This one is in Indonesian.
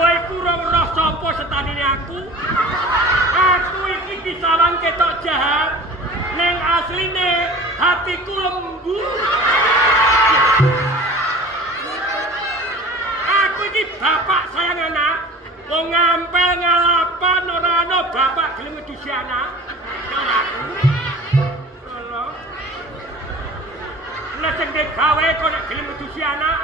Kowe kurang roh sapa setanine aku? Aku iki disawan ketok jahat. Ning asline hatiku lembut. Aku iki bapak sayang anak. Wong ngampel ngalapan ora ana bapak gelem ngedusi anak. Ora aku. Lho. Lah sing gawe kok nek gelem ngedusi anak.